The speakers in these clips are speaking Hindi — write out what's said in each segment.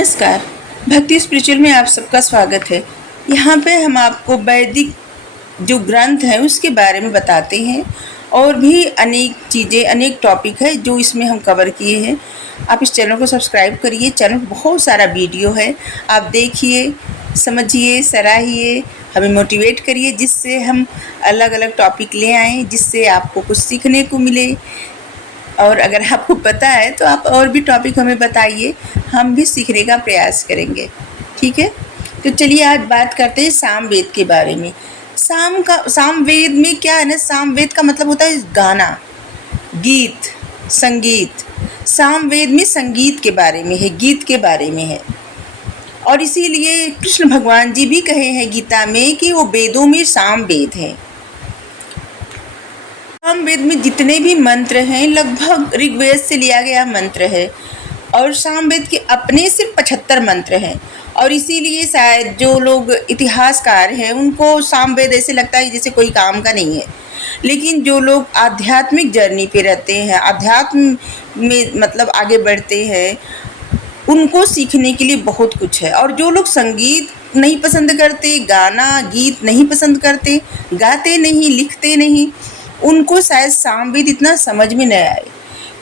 नमस्कार। भक्ति स्पिरिचुअल में आप सबका स्वागत है। यहाँ पे हम आपको वैदिक जो ग्रंथ हैं उसके बारे में बताते हैं और भी अनेक चीज़ें, अनेक टॉपिक है जो इसमें हम कवर किए हैं। आप इस चैनल को सब्सक्राइब करिए। चैनल में बहुत सारा वीडियो है, आप देखिए, समझिए, सराहिए, हमें मोटिवेट करिए, जिससे हम अलग अलग टॉपिक ले आएँ, जिससे आपको कुछ सीखने को मिले। और अगर आपको पता है तो आप और भी टॉपिक हमें बताइए, हम भी सीखने का प्रयास करेंगे। ठीक है, तो चलिए आज बात करते हैं सामवेद के बारे में। सामवेद में क्या है ना, सामवेद का मतलब होता है गाना, गीत, संगीत। सामवेद में संगीत के बारे में है, गीत के बारे में है। और इसीलिए कृष्ण भगवान जी भी कहे हैं गीता में कि वो वेदों में सामवेद है। सामवेद में जितने भी मंत्र हैं लगभग ऋग्वेद से लिया गया मंत्र है और सामवेद के अपने सिर्फ 75 मंत्र हैं। और इसीलिए शायद जो लोग इतिहासकार हैं उनको सामवेद ऐसे लगता है जैसे कोई काम का नहीं है, लेकिन जो लोग आध्यात्मिक जर्नी पे रहते हैं, अध्यात्म में मतलब आगे बढ़ते हैं, उनको सीखने के लिए बहुत कुछ है। और जो लोग संगीत नहीं पसंद करते, गाना गीत नहीं पसंद करते, गाते नहीं, लिखते नहीं, उनको शायद सामवेद इतना समझ में न आए,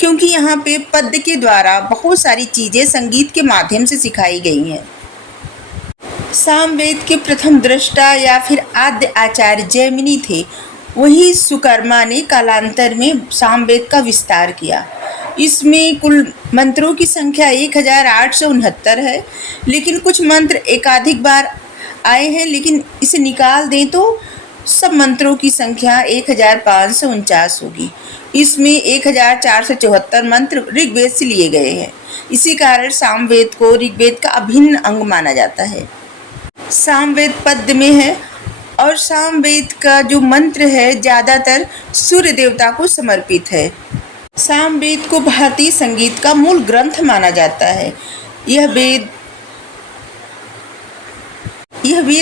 क्योंकि यहाँ पे पद्य के द्वारा बहुत सारी चीज़ें संगीत के माध्यम से सिखाई गई हैं। सामवेद के प्रथम दृष्टा या फिर आद्य आचार्य जैमिनी थे। वही सुकर्मा ने कालांतर में सामवेद का विस्तार किया। इसमें कुल मंत्रों की संख्या 1869 है, लेकिन कुछ मंत्र एकाधिक बार आए हैं, लेकिन इसे निकाल दें तो सब मंत्रों की संख्या 1549 होगी। इसमें 1474 मंत्र ऋग्वेद से लिए गए हैं। इसी कारण सामवेद को ऋग्वेद का अभिन्न अंग माना जाता है। सामवेद पद्य में है और सामवेद का जो मंत्र है ज़्यादातर सूर्य देवता को समर्पित है। सामवेद को भारतीय संगीत का मूल ग्रंथ माना जाता है। यह वेद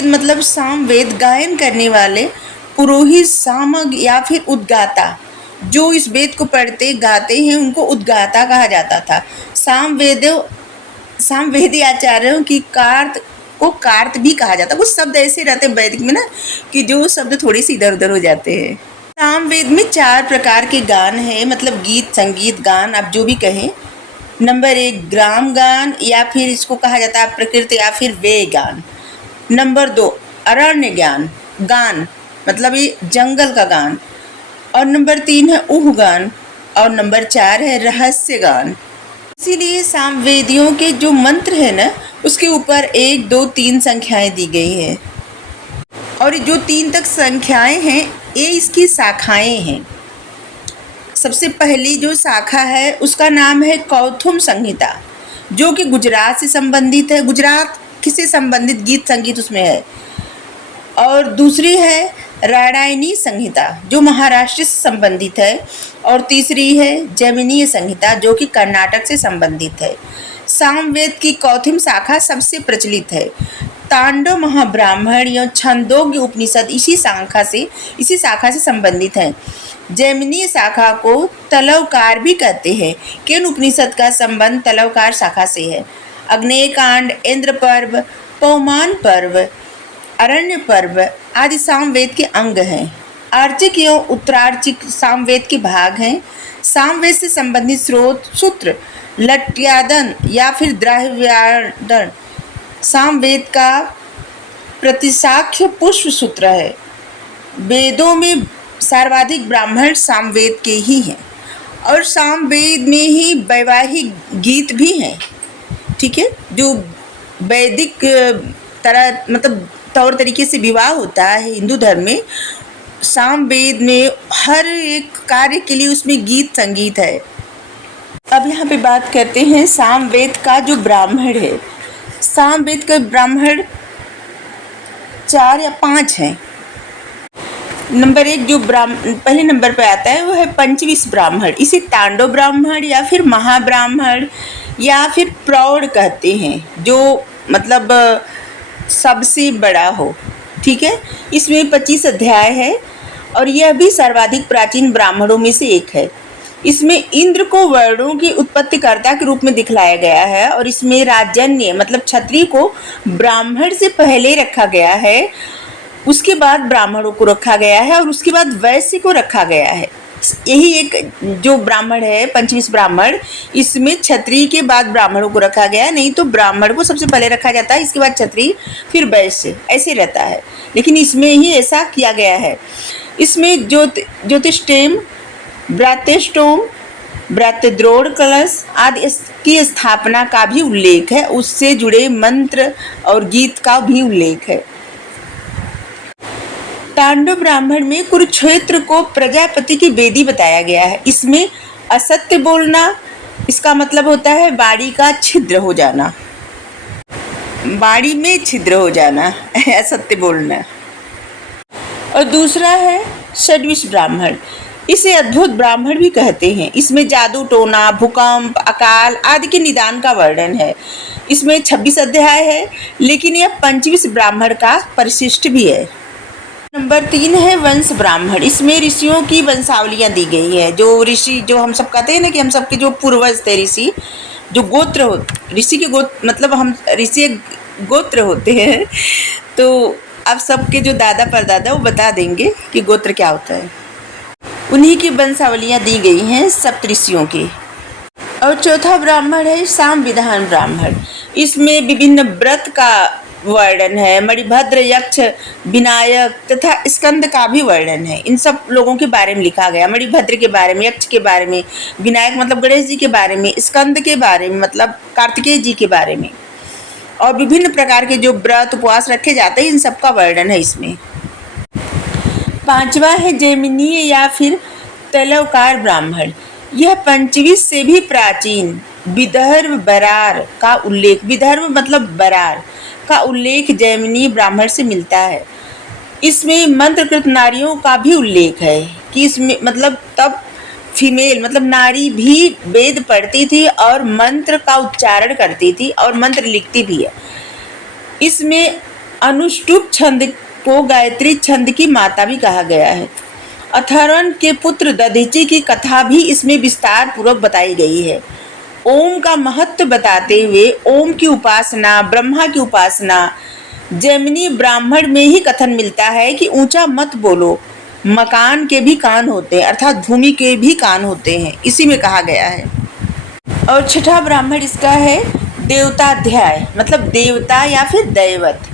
मतलब सामवेद गायन करने वाले पुरोहित, सामग या फिर उद्गाता, जो इस वेद को पढ़ते गाते हैं उनको उद्गाता कहा जाता था। सामवेदी आचार्यों की कार्त भी कहा जाता है। कुछ शब्द ऐसे रहते हैं वैदिक में ना कि जो शब्द थोड़े से इधर उधर हो जाते हैं। सामवेद में 4 प्रकार के गान हैं, मतलब गीत, संगीत, गान, आप जो भी कहें। नंबर 1 ग्राम गान या फिर इसको कहा जाता है प्रकृति या फिर वे गान। नंबर 2 अरण्य गान मतलब ये जंगल का गान। और नंबर 3 है उह गान और नंबर 4 है रहस्य गान। इसीलिए सामवेदियों के जो मंत्र है ना उसके ऊपर 1, 2, 3 संख्याएं दी गई हैं। और जो 3 तक संख्याएं हैं ये इसकी शाखाएं हैं। सबसे पहली जो शाखा है उसका नाम है कौथुम संहिता, जो कि गुजरात से संबंधित है। गुजरात से संबंधित गीत संगीत उसमें है। और दूसरी है राणायणी संहिता, जो महाराष्ट्र से संबंधित है। और तीसरी है जैमिनीय संहिता, जो कि कर्नाटक से संबंधित है। सामवेद की कौथिम शाखा सबसे प्रचलित है। तांडव महाब्राह्मण या छंदोग्य उपनिषद इसी शाखा से संबंधित है। जैमिनीय शाखा को तलवकार भी कहते हैं। केन उपनिषद का संबंध तलवकार शाखा से है। अग्नेय कांड, इंद्र पर्व, पौमान पर्व, अरण्य पर्व आदि सामवेद के अंग हैं। आर्चिक एवं उत्तरार्चिक सामवेद के भाग हैं। सामवेद से संबंधित स्रोत सूत्र लट्यादन या फिर द्राव्यादन सामवेद का प्रतिशाख्य पुष्प सूत्र है। वेदों में सर्वाधिक ब्राह्मण सामवेद के ही हैं और सामवेद में ही वैवाहिक गीत भी हैं। ठीक है, जो वैदिक तरह मतलब तौर तरीके से विवाह होता है हिंदू धर्म में, सामवेद में हर एक कार्य के लिए उसमें गीत संगीत है। अब यहाँ पे बात करते हैं सामवेद का जो ब्राह्मण है। सामवेद का ब्राह्मण 4 या 5 हैं। नंबर 1 जो पहले नंबर पे आता है वो है पंचविश ब्राह्मण। इसे तांडव ब्राह्मण या फिर महाब्राह्मण या फिर प्रौढ़ कहते हैं, जो मतलब सबसे बड़ा हो। ठीक है, इसमें 25 अध्याय है और यह भी सर्वाधिक प्राचीन ब्राह्मणों में से एक है। इसमें इंद्र को वर्णों की उत्पत्तिकर्ता के रूप में दिखलाया गया है और इसमें राजन्य मतलब क्षत्रिय को ब्राह्मण से पहले रखा गया है, उसके बाद ब्राह्मणों को रखा गया है और उसके बाद वैश्य को रखा गया है। यही एक जो ब्राह्मण है पंचविश ब्राह्मण, इसमें क्षत्रिय के बाद ब्राह्मणों को रखा गया है। नहीं तो ब्राह्मण को सबसे पहले रखा जाता है, इसके बाद क्षत्रिय, फिर वैश्य, ऐसे रहता है। लेकिन इसमें ही ऐसा किया गया है। इसमें ज्योतिष्टेम, ब्रातेष्टोम, ब्रातद्रोण कलश आदि की स्थापना का भी उल्लेख है। उससे जुड़े मंत्र और गीत का भी उल्लेख है। तांडव ब्राह्मण में कुरुक्षेत्र को प्रजापति की वेदी बताया गया है। इसमें असत्य बोलना, इसका मतलब होता है वाणी का छिद्र हो जाना, वाणी में छिद्र हो जाना, असत्य बोलना। और दूसरा है षड्विश ब्राह्मण, इसे अद्भुत ब्राह्मण भी कहते हैं। इसमें जादू टोना, भूकंप, अकाल आदि के निदान का वर्णन है। इसमें 26 अध्याय है, लेकिन यह पंचविश ब्राह्मण का परिशिष्ट भी है। नंबर 3 है वंश ब्राह्मण। इसमें ऋषियों की वंशावलियां दी गई है। जो ऋषि, जो हम सब कहते हैं ना कि हम सबके जो पूर्वज थे ऋषि, जो गोत्र हो, ऋषि के गोत्र मतलब हम ऋषि गोत्र होते हैं। तो अब सबके जो दादा परदादा वो बता देंगे कि गोत्र क्या होता है। उन्हीं की वंशावलियां दी गई हैं सप्तऋषियों की। और चौथा ब्राह्मण है साम विधान ब्राह्मण। इसमें विभिन्न व्रत का वर्णन है, मणिभद्र, यक्ष, विनायक तथा स्कंद का भी वर्णन है। इन सब लोगों के बारे में लिखा गया। मणिभद्र के बारे में, यक्ष के बारे में, विनायक मतलब गणेश जी के बारे में, स्कंद के बारे में मतलब कार्तिकेय जी के बारे में, और विभिन्न प्रकार के जो व्रत उपवास रखे जाते हैं इन सब का वर्णन है इसमें। 5वां है जैमिनीय या फिर तैलवकार ब्राह्मण। यह पंचविश से भी प्राचीन विदर्भ बरार का उल्लेख, विदर्भ मतलब बरार का उल्लेख जैमिनी ब्राह्मण से मिलता है। इसमें मंत्रकृत नारियों का भी उल्लेख है कि इसमें मतलब तब फीमेल मतलब नारी भी वेद पढ़ती थी और मंत्र का उच्चारण करती थी और मंत्र लिखती भी है। इसमें अनुष्टुप छंद को गायत्री छंद की माता भी कहा गया है। अथर्वण के पुत्र दधीचि की कथा भी इसमें विस्तार पूर्वक बताई गई है। ओम का महत्व बताते हुए ओम की उपासना, ब्रह्मा की उपासना, जैमिनी ब्राह्मण में ही कथन मिलता है कि ऊंचा मत बोलो, मकान के भी कान होते हैं, अर्थात भूमि के भी कान होते हैं, इसी में कहा गया है। और छठा ब्राह्मण इसका है देवताध्याय, मतलब देवता या फिर दैवत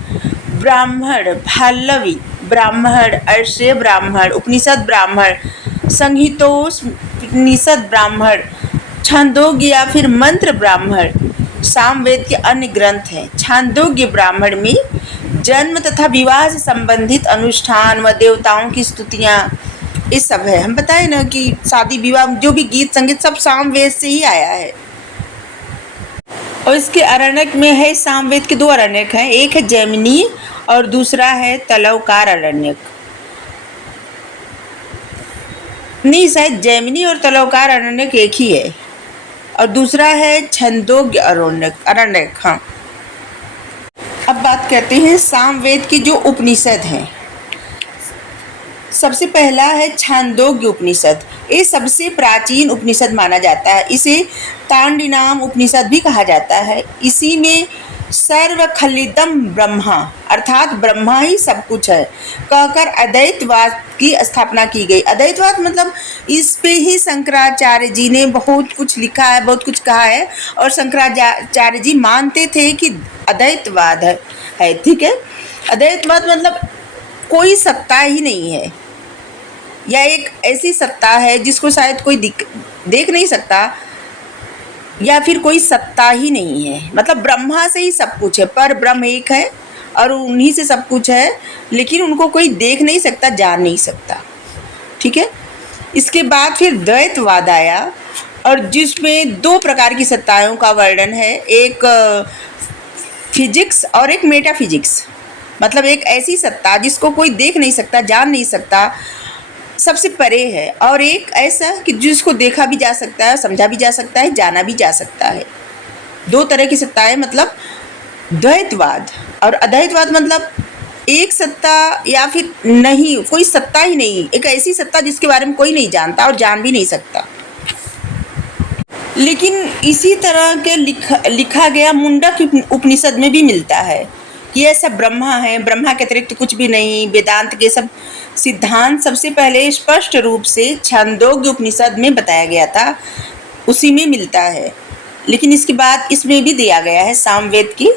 ब्राह्मण, भाल्लवी ब्राह्मण, अर्षेय ब्राह्मण, उपनिषद ब्राह्मण, संहितोपनिषद ब्राह्मण, छांदोग्य या फिर मंत्र ब्राह्मण, सामवेद के अन्य ग्रंथ हैं। छांदोग्य ब्राह्मण में जन्म तथा विवाह से संबंधित अनुष्ठान व देवताओं की स्तुतियाँ ये सब है। हम बताए ना कि शादी विवाह जो भी गीत संगीत सब सामवेद से ही आया है। और इसके अरण्यक में है, सामवेद के 2 अरण्यक हैं, एक है जैमिनी और दूसरा है तलवकार अरण्यक। नहीं, शायद जैमिनी और तलवकार अरण्यक एक ही है और दूसरा है छंदोग्य अरण्यक। हाँ, अब बात करते हैं सामवेद की जो उपनिषद हैं। सबसे पहला है छांदोग्य उपनिषद। ये सबसे प्राचीन उपनिषद माना जाता है। इसे तांडिनाम उपनिषद भी कहा जाता है। इसी में सर्वखलिदम ब्रह्मा अर्थात ब्रह्मा ही सब कुछ है कहकर अद्वैतवाद की स्थापना की गई। अद्वैतवाद मतलब इस पे ही शंकराचार्य जी ने बहुत कुछ लिखा है, बहुत कुछ कहा है और शंकराचार्य जी मानते थे कि अद्वैतवाद है। ठीक है, अद्वैतवाद मतलब कोई सत्ता ही नहीं है या एक ऐसी सत्ता है जिसको शायद कोई देख नहीं सकता या फिर कोई सत्ता ही नहीं है। मतलब ब्रह्मा से ही सब कुछ है, पर ब्रह्म एक है और उन्हीं से सब कुछ है, लेकिन उनको कोई देख नहीं सकता, जान नहीं सकता। ठीक है, इसके बाद फिर द्वैतवाद आया और जिसमें 2 प्रकार की सत्ताओं का वर्णन है, एक फिजिक्स और एक मेटाफिजिक्स। मतलब एक ऐसी सत्ता जिसको कोई देख नहीं सकता, जान नहीं सकता, सबसे परे है, और एक ऐसा कि जिसको देखा भी जा सकता है, समझा भी जा सकता है, जाना भी जा सकता है। 2 तरह की सत्ताएं मतलब द्वैतवाद और अद्वैतवाद मतलब एक सत्ता या फिर नहीं, कोई सत्ता ही नहीं, एक ऐसी सत्ता जिसके बारे में कोई नहीं जानता और जान भी नहीं सकता। लेकिन इसी तरह के लिखा गया मुंडक उपनिषद में भी मिलता है कि ये सब ब्रह्मा है, ब्रह्मा के अतिरिक्त कुछ भी नहीं। वेदांत के सब सिद्धांत सबसे पहले स्पष्ट रूप से छांदोग्य उपनिषद में बताया गया था, उसी में मिलता है। लेकिन इसके बाद इसमें भी दिया गया है सामवेद की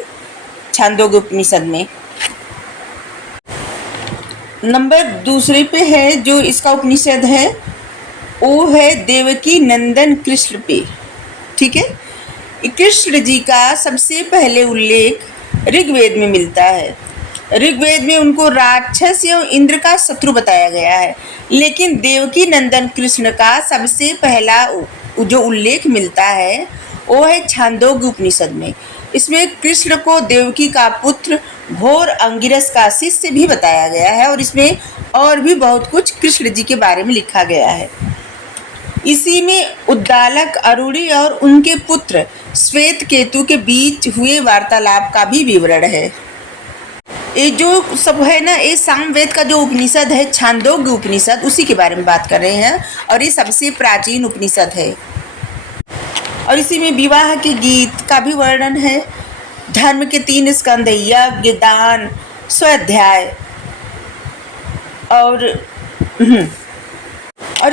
छांदोग्य उपनिषद में। नंबर दूसरे पे है जो इसका उपनिषद है, वो है देवकी नंदन कृष्ण पे। ठीक है, कृष्ण जी का सबसे पहले उल्लेख ऋग्वेद में मिलता है। ऋग्वेद में उनको राक्षस एवं इंद्र का शत्रु बताया गया है, लेकिन देवकी नंदन कृष्ण का सबसे पहला जो उल्लेख मिलता है वो है छांदोग्य उपनिषद में। इसमें कृष्ण को देवकी का पुत्र घोर अंगिरस का शिष्य भी बताया गया है, और इसमें और भी बहुत कुछ कृष्ण जी के बारे में लिखा गया है। इसी में उद्दालक अरुणी और उनके पुत्र श्वेत केतु के बीच हुए वार्तालाप का भी विवरण है। ये जो सब है ना, ये सामवेद का जो उपनिषद है छांदोग्य उपनिषद, उसी के बारे में बात कर रहे हैं, और ये सबसे प्राचीन उपनिषद है। और इसी में विवाह के गीत का भी वर्णन है, धर्म के 3 स्कंध, यज्ञ, दान, स्वाध्याय, और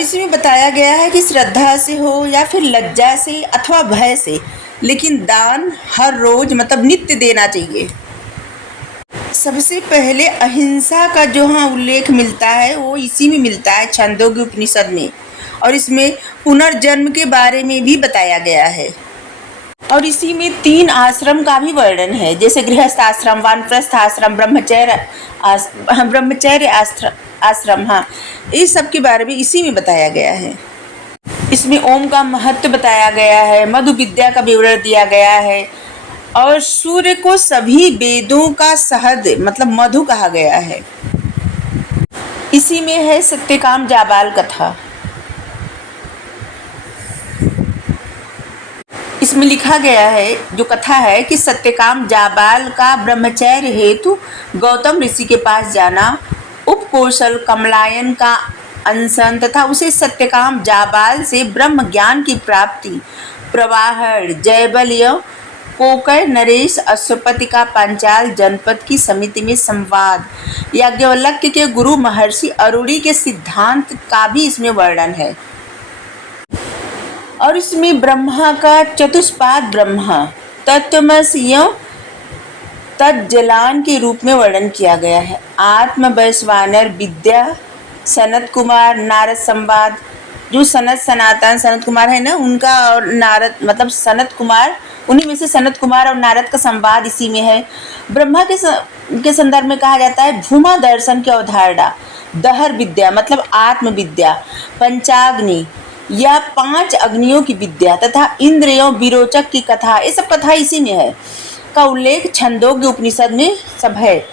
इसी में बताया गया है कि श्रद्धा से हो या फिर लज्जा से अथवा भय से, लेकिन दान हर रोज मतलब नित्य देना चाहिए। सबसे पहले अहिंसा का जो हाँ उल्लेख मिलता है वो इसी में मिलता है छांदोग्य उपनिषद में, और इसमें पुनर्जन्म के बारे में भी बताया गया है। और इसी में 3 आश्रम का भी वर्णन है, जैसे गृहस्थ आश्रम, वानप्रस्थ आश्रम, ब्रह्मचर्य आश्रम। हाँ, इस सब के बारे में इसी में बताया गया है। इसमें ओम का महत्व बताया गया है, मधु विद्या का विवरण दिया गया है, और सूर्य को सभी वेदों का शहद मतलब मधु कहा गया है। इसी में है सत्यकाम जाबाल कथा। इसमें लिखा गया है, जो कथा है कि सत्यकाम जाबाल का ब्रह्मचर्य हेतु गौतम ऋषि के पास जाना, उपकौशल कमलायन का अनशन तथा उसे सत्यकाम जाबाल से ब्रह्म ज्ञान की प्राप्ति, प्रवाहर जयबल्य कोकर नरेश अश्वपति का पांचाल जनपद की समिति में संवाद, याज्ञवल्क्य के गुरु महर्षि अरुणी के सिद्धांत का भी इसमें वर्णन है। और इसमें ब्रह्मा का चतुष्पाद ब्रह्मा तत्वमसि तज्जलान के रूप में वर्णन किया गया है। आत्म वैश्वानर विद्या, सनत कुमार, नारद संवाद, जो सनातन सनत कुमार है ना, उनका और नारद मतलब सनत कुमार, उन्हीं में से सनत कुमार और नारद का संवाद इसी में है। ब्रह्मा के संदर्भ में कहा जाता है भूमा दर्शन की अवधारणा, दहर विद्या मतलब आत्म विद्या, पंचाग्नि या 5 अग्नियों की विद्या तथा इंद्रियों विरोचक की कथा, ये सब कथा इसी में है का उल्लेख छंदोग्य उपनिषद में सब है।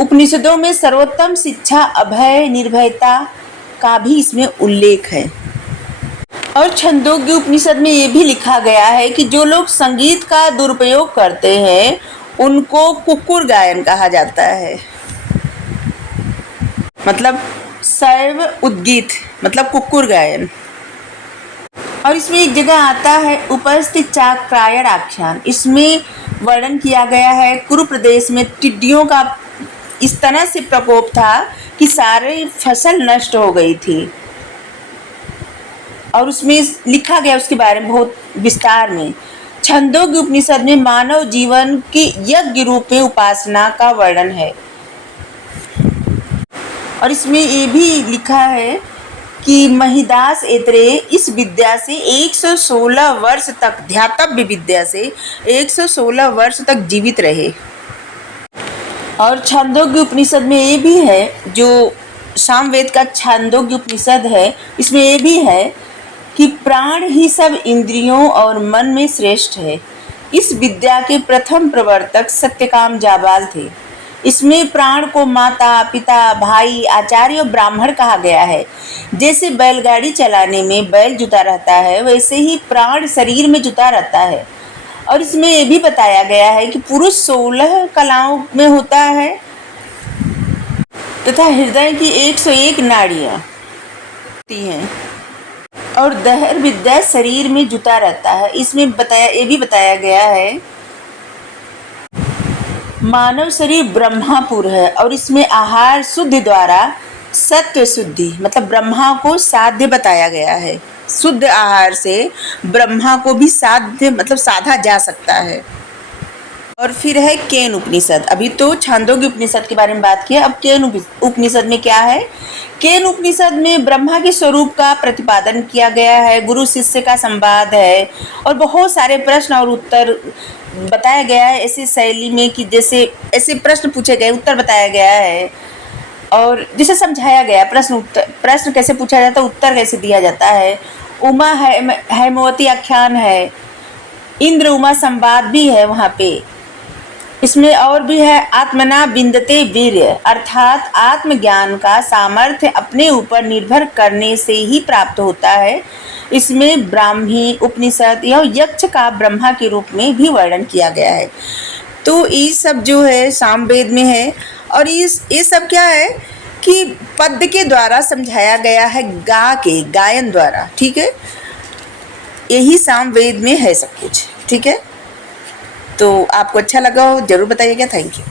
उपनिषदों में सर्वोत्तम शिक्षा अभय निर्भयता का भी इसमें उल्लेख है। और छंदोग्य उपनिषद में ये भी लिखा गया है कि जो लोग संगीत का दुरुपयोग करते हैं उनको कुक्कुर गायन कहा जाता है, मतलब शैव उद्गीत मतलब कुक्कुर गायन। और इसमें एक जगह आता है उपस्थित चाक्रायण आख्यान, इसमें वर्णन किया गया है कुरु प्रदेश में टिड्डियों का इस तरह से प्रकोप था कि सारी फसल नष्ट हो गई थी, और उसमें लिखा गया उसके बारे में बहुत विस्तार में। छंदोग्य उपनिषद में मानव जीवन की यज्ञ रूप में उपासना का वर्णन है, और इसमें ये भी लिखा है कि महिदास एतरे इस विद्या से 116 वर्ष तक, ध्यातव्य विद्या से 116 वर्ष तक जीवित रहे। और छांदोग्य उपनिषद में ये भी है, जो सामवेद का छांदोग्य उपनिषद है, इसमें ये भी है कि प्राण ही सब इंद्रियों और मन में श्रेष्ठ है। इस विद्या के प्रथम प्रवर्तक सत्यकाम जाबाल थे। इसमें प्राण को माता पिता भाई आचार्य और ब्राह्मण कहा गया है। जैसे बैलगाड़ी चलाने में बैल जुता रहता है, वैसे ही प्राण शरीर में जुता रहता है। और इसमें यह भी बताया गया है कि पुरुष 16 कलाओं में होता है तथा हृदय की 101 नाड़ियाँ होती हैं। और दहर विद्या शरीर में जुटा रहता है। इसमें बताया, ये भी बताया गया है, मानव शरीर ब्रह्मापुर है और इसमें आहार शुद्ध द्वारा सत्व शुद्धि, मतलब ब्रह्मा को साध्य बताया गया है। शुद्ध आहार से ब्रह्मा को भी साध्य, मतलब साधा जा सकता है। और फिर है केन उपनिषद। अभी तो छांदोग्य उपनिषद के बारे में बात किया, अब केन उपनिषद में क्या है? केन उपनिषद में ब्रह्मा के स्वरूप का प्रतिपादन किया गया है, गुरु शिष्य का संवाद है और बहुत सारे प्रश्न और उत्तर बताया गया है ऐसी शैली में कि जैसे ऐसे प्रश्न पूछे गए, उत्तर बताया गया है और जिसे समझाया गया प्रश्न कैसे पूछा जाता है, उत्तर कैसे दिया जाता है। उमा हैमवती आख्यान है, इंद्र उमा संवाद भी है वहाँ पे। इसमें और भी है, आत्मना विन्दते वीर्य, अर्थात आत्मज्ञान का सामर्थ्य अपने ऊपर निर्भर करने से ही प्राप्त होता है। इसमें ब्राह्मी उपनिषद या यक्ष का ब्रह्मा के रूप में भी वर्णन किया गया है। तो ये सब जो है सामवेद में है और ये सब क्या है कि पद के द्वारा समझाया गया है, गायन द्वारा, ठीक है। यही सामवेद में है सब कुछ, ठीक है। तो आपको अच्छा लगा हो जरूर बताइएगा। Thank you.